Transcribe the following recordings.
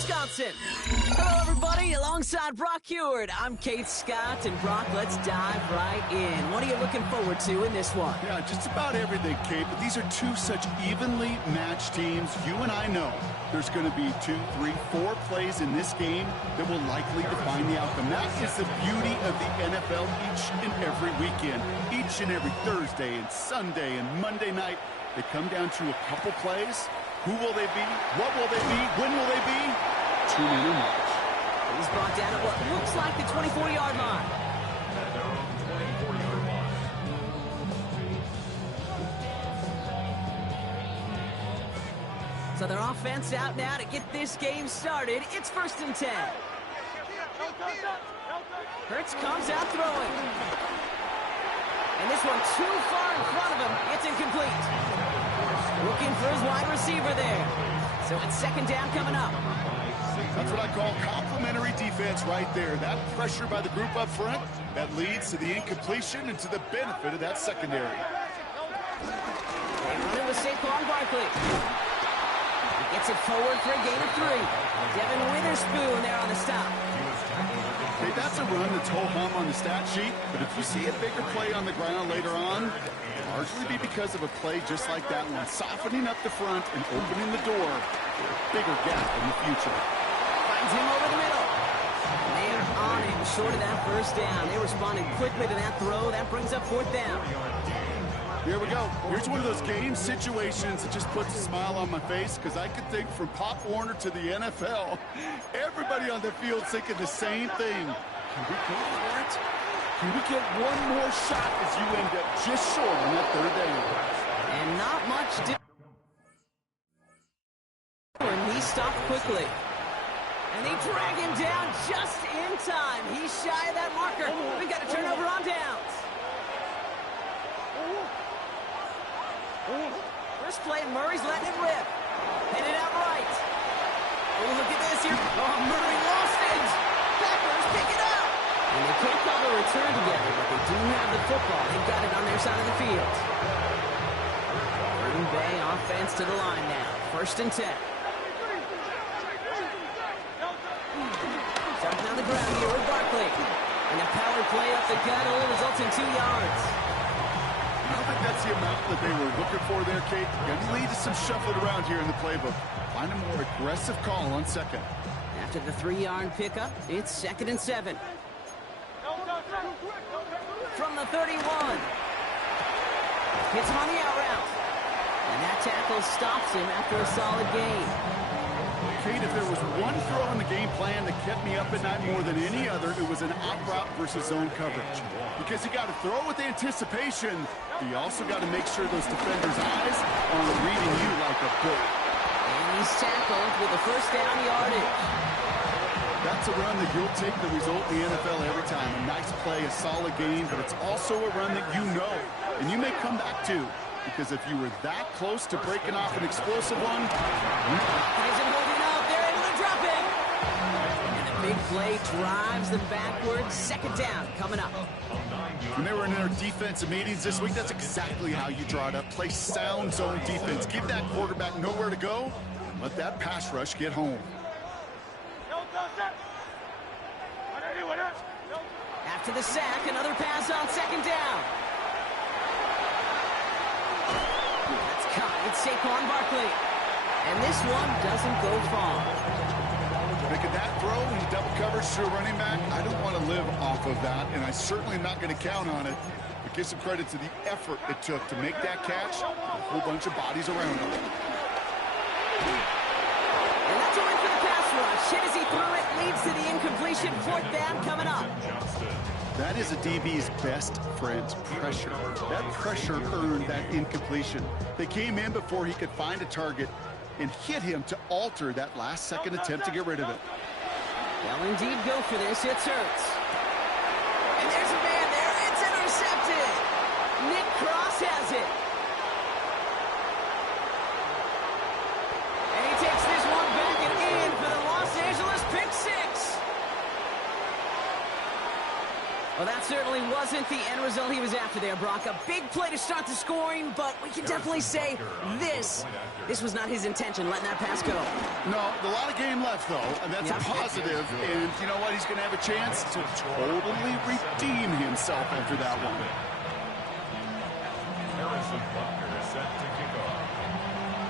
Wisconsin. Hello, everybody. Alongside Brock Heward, I'm Kate Scott, and Brock, let's dive right in. What are you looking forward to in this one? Yeah, just about everything, Kate, but these are two such evenly matched teams. You and I know there's going to be 2, 3, 4 plays in this game that will likely define the outcome. That is the beauty of the NFL each and every weekend. Each and every Thursday and Sunday and Monday night, they come down to a couple plays. Who will they be? What will they be? When will they be? Tune in and watch. He's brought down at what looks like the 24-yard line. So their offense out now to get this game started. It's 1st and 10. Hurts comes out throwing. And this one too far in front of him. It's incomplete. Looking for his wide receiver there. So it's 2nd down coming up. That's what I call complimentary defense right there. That pressure by the group up front, that leads to the incompletion and to the benefit of that secondary. They run it with Saquon Barkley. He gets it forward for a gain of 3. Devin Witherspoon there on the stop. Hey, that's a run that's ho-hum on the stat sheet, but if you see a bigger play on the ground later on, largely be because of a play just like that one, softening up the front and opening the door for a bigger gap in the future. Finds him over the middle. And they are on him short of that 1st down. They responded quickly to that throw. That brings up 4th down. Here we go. Here's one of those game situations that just puts a smile on my face because I could think from Pop Warner to the NFL. Everybody on the field thinking the same thing. Can we go for it? Can we get one more shot as you end up just short on that 3rd down? And not much and he stopped quickly. And they drag him down just in time. He's shy of that marker. We've got a turnover on downs. First play, Murray's letting it rip. Hit it out right. Oh, look at this here. Oh, Murray lost it. Packers pick it up. And they can't call the return together, but they do have the football. They've got it on their side of the field. Green Bay offense to the line now. 1st and 10. Starting on the ground here with Barkley. And a power play up the gut only results in 2 yards. I don't think that's the amount that they were looking for there, Kate. Going to lead to some shuffling around here in the playbook. Find a more aggressive call on 2nd. After the 3-yard pickup, it's 2nd and 7. From the 31. Hits him on the out route. And that tackle stops him after a solid gain. Kate, if there was one throw in the game plan that kept me up at night more than any other, it was an out route versus zone coverage. Because you got to throw with anticipation, but you also got to make sure those defenders' eyes are reading you like a book. And he's tackled with a 1st down yardage. That's a run that you'll take the result in the NFL every time. A nice play, a solid game, but it's also a run that you know, and you may come back to. Because if you were that close to breaking off an explosive one, Isn't holding up. They're able to drop it. And the big play drives them backwards. 2nd down coming up. when they were in their defensive meetings this week, that's exactly how you draw it up. Play sound zone defense. Give that quarterback nowhere to go. Let that pass rush get home. After the sack, another pass on 2nd down. That's caught. It's Saquon Barkley. And this one doesn't go far. Making that throw in double coverage to a running back, I don't want to live off of that, and I certainly am not going to count on it. But give some credit to the effort it took to make that catch. A whole bunch of bodies around him. And that's a win for the pass rush. Hit as he threw it, leads to the incompletion. 4th down coming up. That is a DB's best friend, pressure. That pressure earned that incompletion. They came in before he could find a target and hit him to alter that last-second attempt to get rid of it. They'll indeed go for this. It's Hurts. And there's a man there. It's intercepted. Nick Cross has it. And he takes this one back and in for the Los Angeles pick 6. Well, that's certainly wasn't the end result he was after there, Brock. A big play to start the scoring, but we can definitely say this was not his intention, letting that pass go. No, a lot of game left, though, and that's a positive. And you know what? He's going to have a chance to totally redeem himself after that one.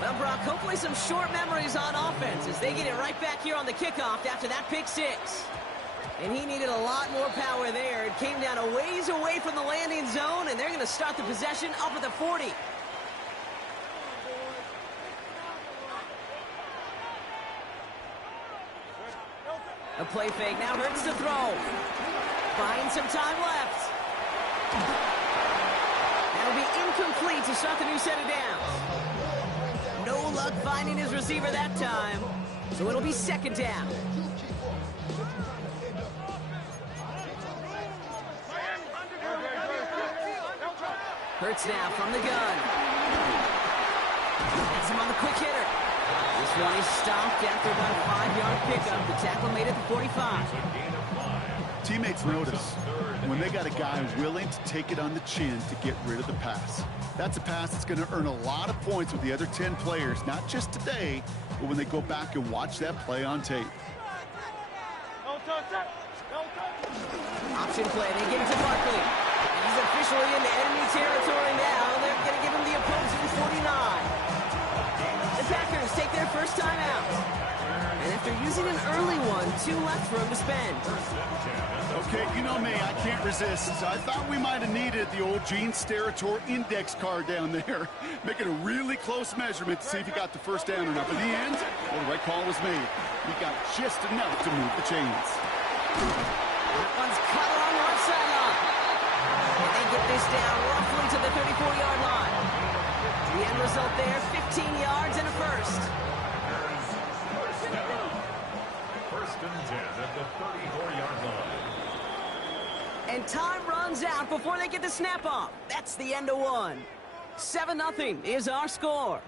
Well, Brock, hopefully some short memories on offense as they get it right back here on the kickoff after that pick six. And he needed a lot more power there. It came down a ways away from the landing zone, and they're going to start the possession up at the 40. A play fake now hurts to throw. Buying some time left. That'll be incomplete to start the new set of downs. No luck finding his receiver that time. So it'll be second down. Hurts now from the gun. Has him on the quick hitter. This one is stopped after about a 5-yard pickup. The tackle made it to 45. Teammates notice when they got a guy willing to take it on the chin to get rid of the pass. That's a pass that's going to earn a lot of points with the other 10 players, not just today, but when they go back and watch that play on tape. Option play. They give it to Barkley. He's officially into enemy territory now. They're going to give him the opposing 49. The Packers take their first time out. And after using an early one, 2 left for him to spend. Okay, you know me, I can't resist. I thought we might have needed the old Gene Steratore index card down there. Making a really close measurement to see if he got the first down or not. But in the end, well, the right call was made. He got just enough to move the chains. That one's caught along the left sideline. And they get this down roughly to the 34-yard line. The end result there, 15 yards and a first. First and 10 at the 34-yard line. And time runs out before they get the snap off. That's the end of one. 7-0 is our score.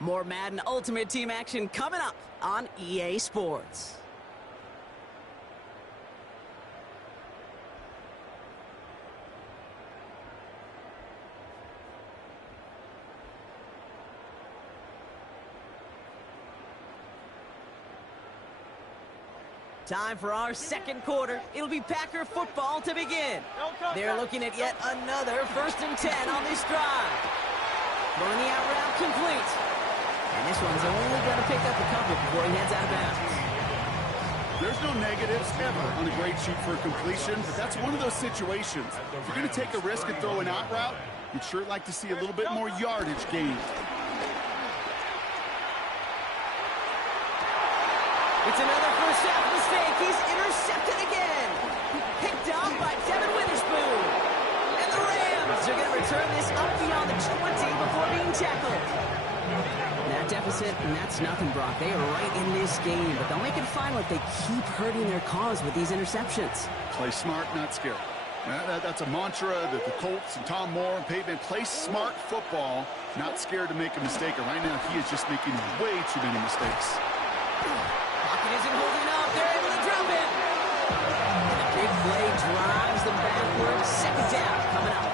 More Madden Ultimate Team action coming up on EA Sports. Time for our second quarter. It'll be Packer football to begin. They're looking at yet another 1st and 10 on this drive. Going the out route complete. And this one's only going to pick up a couple before he heads out of bounds. There's no negatives ever on a great shoot for completion, but that's one of those situations. If you're going to take a risk and throw an out route, you'd sure like to see a little bit more yardage gained. It's another first half mistake. He's intercepted again. Picked off by Devin Witherspoon. And the Rams are going to return this up beyond the 20 before being tackled. That deficit, and that's nothing, Brock. They are right in this game, but they'll make it final if they keep hurting their cause with these interceptions. Play smart, not scared. That's a mantra that the Colts and Tom Moore and Peyton play smart football, not scared to make a mistake. And right now, he is just making way too many mistakes. Pocket isn't holding up. They're able to drop it. And a big play drives them backwards. Second down coming up.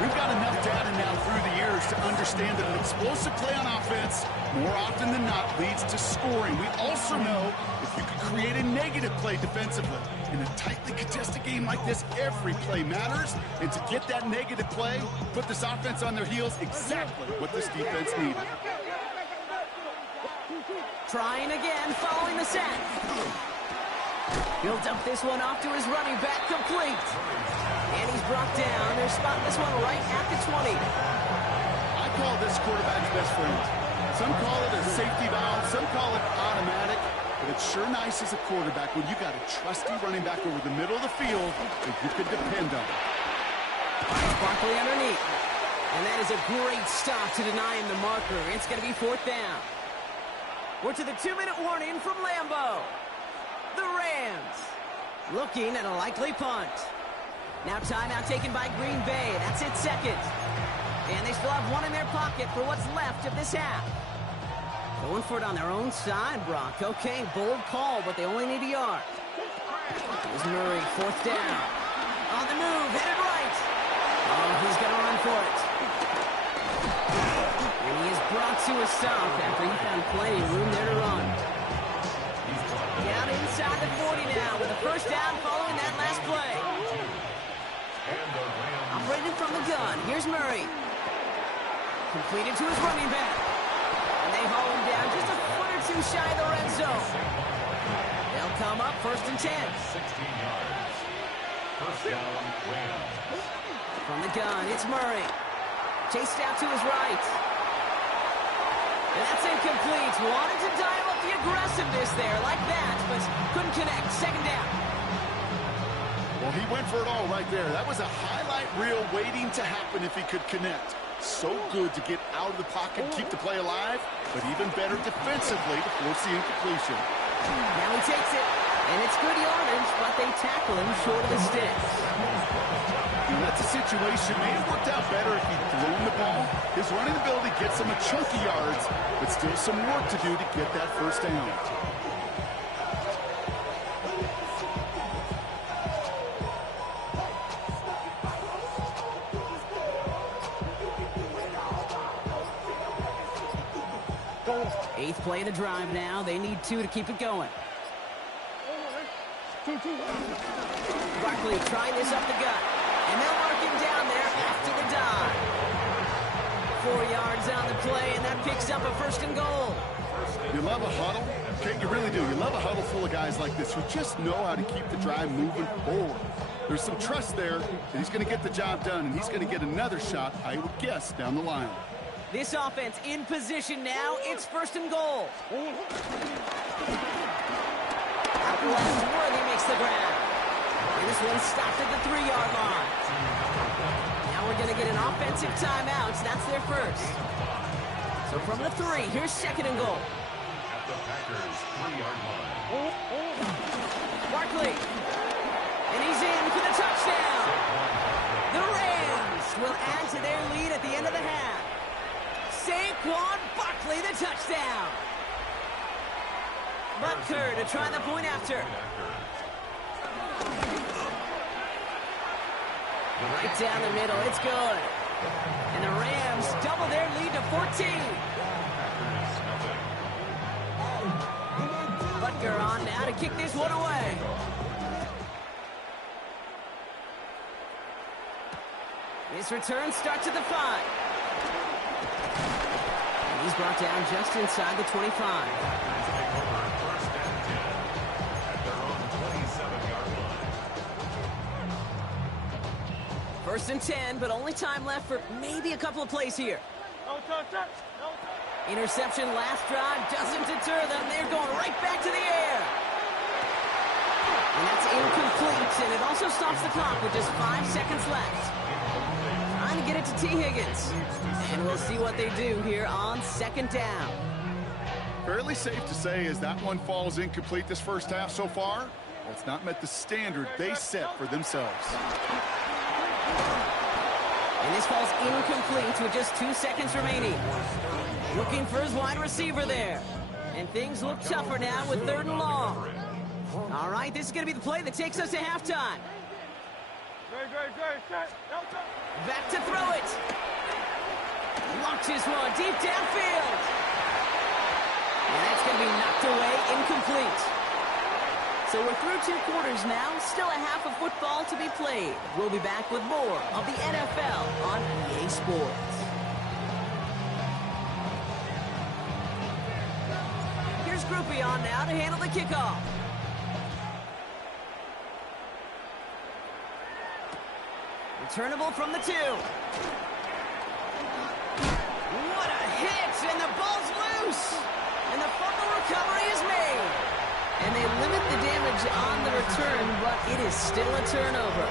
We've got enough data now through the years to understand that an explosive play on offense, more often than not, leads to scoring. We also know if you can create a negative play defensively. In a tightly contested game like this, every play matters. And to get that negative play, put this offense on their heels, exactly what this defense needed. Trying again, following the sack. He'll dump this one off to his running back, complete. And he's brought down. They're spotting this one right at the 20. I call this quarterback's best friend. Some call it a safety valve, some call it automatic, but it's sure nice as a quarterback when you got a trusty running back over the middle of the field that you can depend on. Barkley underneath. And that is a great stop to deny him the marker. It's going to be 4th down. We're to the 2-minute warning from Lambeau. The Rams looking at a likely punt. Now timeout taken by Green Bay. That's it, second. And they still have one in their pocket for what's left of this half. Going for it on their own side, Brock. Okay, bold call, but they only need a yard. Here's Murray, 4th down. On the move, headed right. Oh, he's going to run for it. And he is brought to a stop after he found plenty of room there to run. Down inside the 40 now with a first down following that last play. Operating from the gun, here's Murray. Completed to his running back. And they haul him down just a foot or two shy of the red zone. They'll come up 1st and 10. 16 yards. First down, Rams. From the gun, it's Murray. Chased out to his right. And that's incomplete. Wanted to dial up the aggressiveness there like that, but couldn't connect. 2nd down. Well, he went for it all right there. That was a highlight reel waiting to happen if he could connect. So good to get out of the pocket, keep the play alive, but even better defensively to force the incompletion. Now he takes it, and it's good yardage, but they tackle him short of the sticks. And that's a situation. May have worked out better if he'd thrown the ball. His running ability gets him a chunky yards, but still some work to do to get that first down. Eighth play of the drive now. They need 2 to keep it going. Barkley trying this up the gut. And they'll mark him down there after the dive. 4 yards on the play, and that picks up a 1st and goal. You love a huddle. Okay, you really do. You love a huddle full of guys like this who just know how to keep the drive moving forward. There's some trust there that he's going to get the job done, and he's going to get another shot, I would guess, down the line. This offense in position now. It's 1st and goal. Out west, Worthy makes the grab. And this one stopped at the 3-yard line. Now we're going to get an offensive timeout. That's their first. So from the 3, here's 2nd and goal. At the Packers' 3-yard line. Barkley. And he's in for the touchdown. The Rams will add to their lead at the end of the half. Saquon Barkley, the touchdown. Butker to try the point after. Right down the middle, it's good. And the Rams double their lead to 14. Butker on now to kick this one away. His return starts at the 5. And he's brought down just inside the 25. First and 10, but only time left for maybe a couple of plays here. Interception last drive doesn't deter them. They're going right back to the air. And that's incomplete, and it also stops the clock with just 5 seconds left. Trying to get it to T. Higgins. And we'll see what they do here on 2nd down. Fairly safe to say as that one falls incomplete this first half so far, it's not met the standard they set for themselves. And this falls incomplete with just 2 seconds remaining. Looking for his wide receiver there. And things look tougher now with 3rd and long. All right, this is going to be the play that takes us to halftime. Back to throw it. Launches one deep downfield. And that's going to be knocked away, incomplete. So we're through 2 quarters now, still a half of football to be played. We'll be back with more of the NFL on EA Sports. Here's Groupie on now to handle the kickoff. Returnable from the 2. What a hit, and the ball's loose. And the fumble recovery is made. And they limit the damage on the return, but it is still a turnover.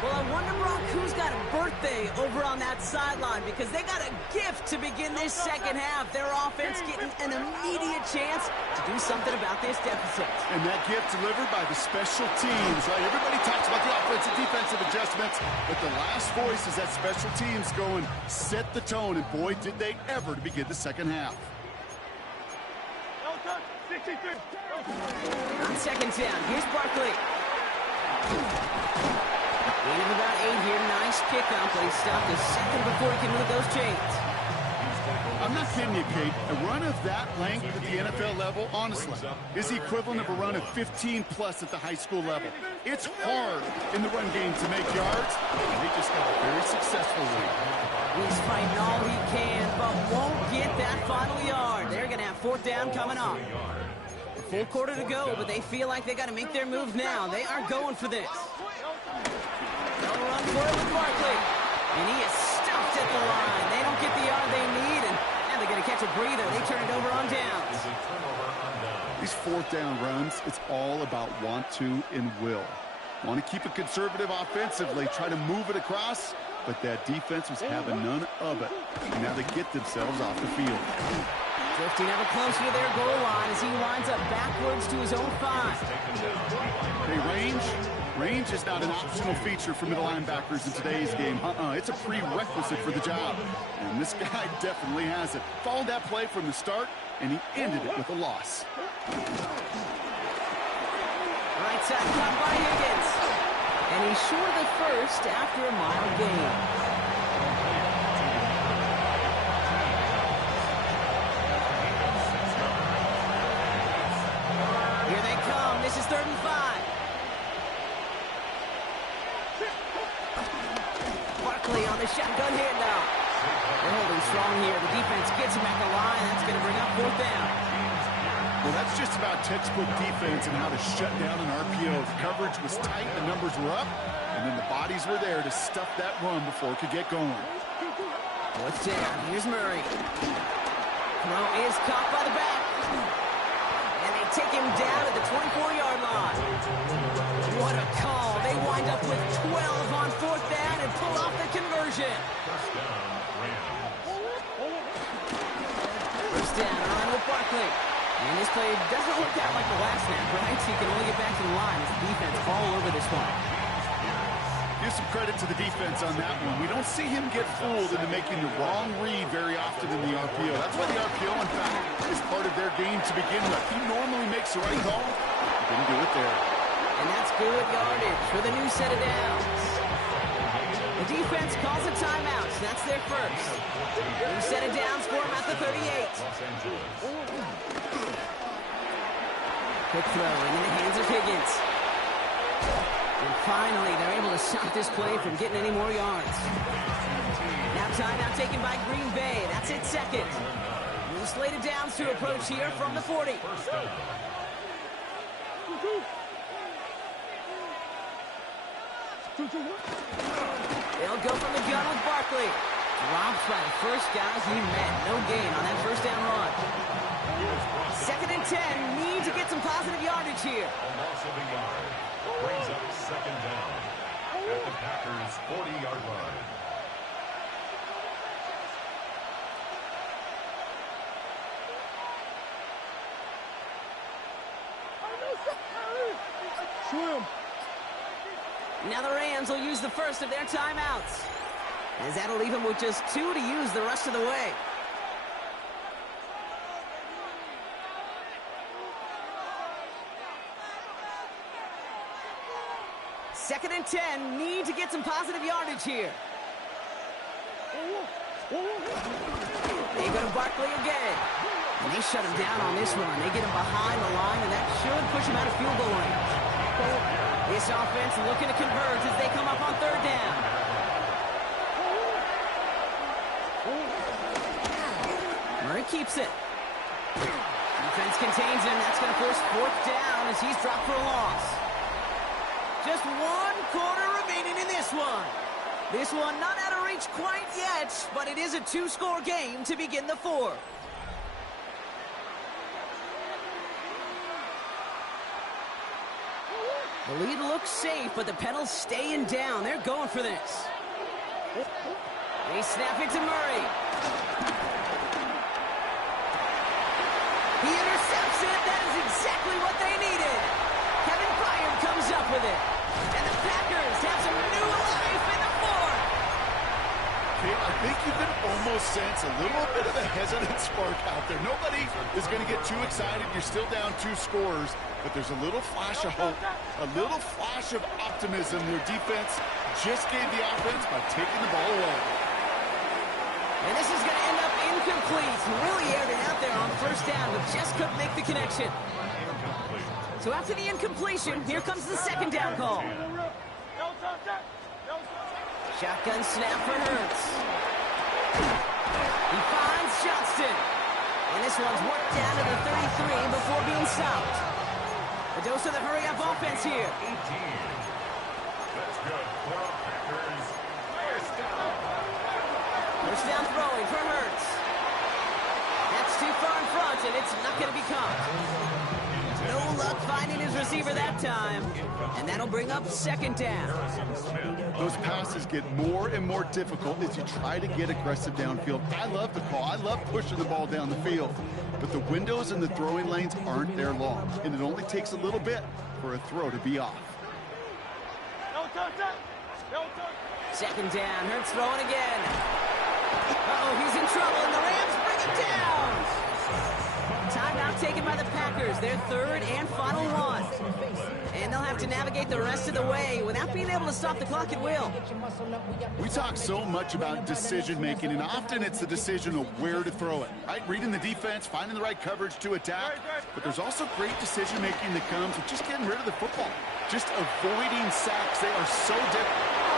Well, I wonder, Brock, who's got a birthday over on that sideline, because they got a gift to begin this second half. Their offense getting an immediate chance to do something about this deficit. And that gift delivered by the special teams, right? Everybody talks about the offensive, defensive adjustments, but the last voice is that special teams going, set the tone, and boy, did they ever to begin the second half. On 2nd down, here's Barkley. Gain of about 8 here. Nice pickup, but he stopped a second before he can move those chains. I'm not kidding you, Kate. A run of that length at the NFL level, honestly, is the equivalent of a run of 15-plus at the high school level. It's hard in the run game to make yards, and they just got a very successful lead. He's fighting all he can, but won't get that final yard. They're going to have 4th down coming up. A full quarter to go, but they feel like they got to make their move now. They are going for this. They'll run for it with Barkley. And he is stopped at the line. They don't get the yard they need, and now they're going to catch a breather. They turn it over on downs. These 4th down runs, it's all about want to and will. Want to keep it conservative offensively, try to move it across, but that defense was having none of it. And now they get themselves off the field. Drifting ever closer to their goal line as he winds up backwards to his own 5. Hey, range is not an optional feature for middle linebackers in today's game. It's a prerequisite for the job. And this guy definitely has it. Followed that play from the start, and he ended it with a loss. Right side caught by Higgins. And he's short of the first after a mile gain. Here they come. This is 3rd and 5. Barkley on the shotgun handoff. They're holding strong here. The defense gets him at the line. That's going to bring up 4th down. Well, that's just about textbook defense and how to shut down an RPO. The coverage was tight, the numbers were up, and then the bodies were there to stuff that run before it could get going. 4th down. Here's Murray. Throw is caught by the back. And they take him down at the 24-yard line. What a call. They wind up with 12 on 4th down and pull off the conversion. First down, on with Barkley. And this play doesn't work out like the last snap, right? So you can only get back to the line as the defense all over this one. Give some credit to the defense on that one. We don't see him get fooled into making the wrong read very often in the RPO. That's why the RPO, in fact, is part of their game to begin with. He normally makes the right call. He didn't do it there. And that's good yardage for the new set of downs. The defense calls a timeout. That's their first. New set of downs for him at the 38. Quick throw into the hands of Higgins. And finally, they're able to stop this play from getting any more yards. Now timeout taken by Green Bay. That's it, 2nd. New slate of downs to approach here from the 40. They'll go from the gun with Barkley. Drops by the first guy he met. No gain on that 1st down run. 2nd and 10. Need to get some positive yardage here. A loss of a yard. Brings up 2nd down at the Packers' 40-yard line. Now the Rams will use the first of their timeouts, as that'll leave them with just 2 to use the rest of the way. Second and 10, need to get some positive yardage here. They go to Barkley again. And they shut him down on this one. They get him behind the line, and that should push him out of field goal range. This offense looking to converge as they come up on 3rd down. Murray keeps it. Defense contains him. That's going to force 4th down as he's dropped for a loss. Just 1 quarter remaining in this one. This one not out of reach quite yet, but it is a 2-score game to begin the 4th. The lead looks safe, but the pedals staying down. They're going for this. They snap it to Murray. He intercepts it. That is exactly what they needed. Kevin Byard comes up with it. And the Packers have some new life in the 4th. I think you can almost sense a little bit of a hesitant spark out there. Nobody is going to get too excited. You're still down 2 scores, but there's a little flash of hope, a little flash of optimism. Their defense just gave the offense by taking the ball away. And this is going to end up incomplete. Really aired it out there on first down, but just couldn't make the connection. So after the incompletion, here comes the second down call. Shotgun snap for Hurts. He finds Johnston. And this one's worked down to the 33 before being stopped. A dose of the hurry-up offense here. 18. That's good for the Packers. First down. First down throwing for Hurts. That's too far in front, and it's not going to be caught. No luck finding his receiver that time. And that'll bring up second down. Those passes get more and more difficult as you try to get aggressive downfield. I love the call. I love pushing the ball down the field. But the windows in the throwing lanes aren't there long. And it only takes a little bit for a throw to be off. Second down. Hurts throwing again. Uh-oh, he's in trouble, and the Rams bring him down. Timeout taken by the Packers, their third and final one. And they'll have to navigate the rest of the way without being able to stop the clock at will. We talk so much about decision-making, and often it's the decision of where to throw it, right? Reading the defense, finding the right coverage to attack. But there's also great decision-making that comes with just getting rid of the football, just avoiding sacks. They are so different.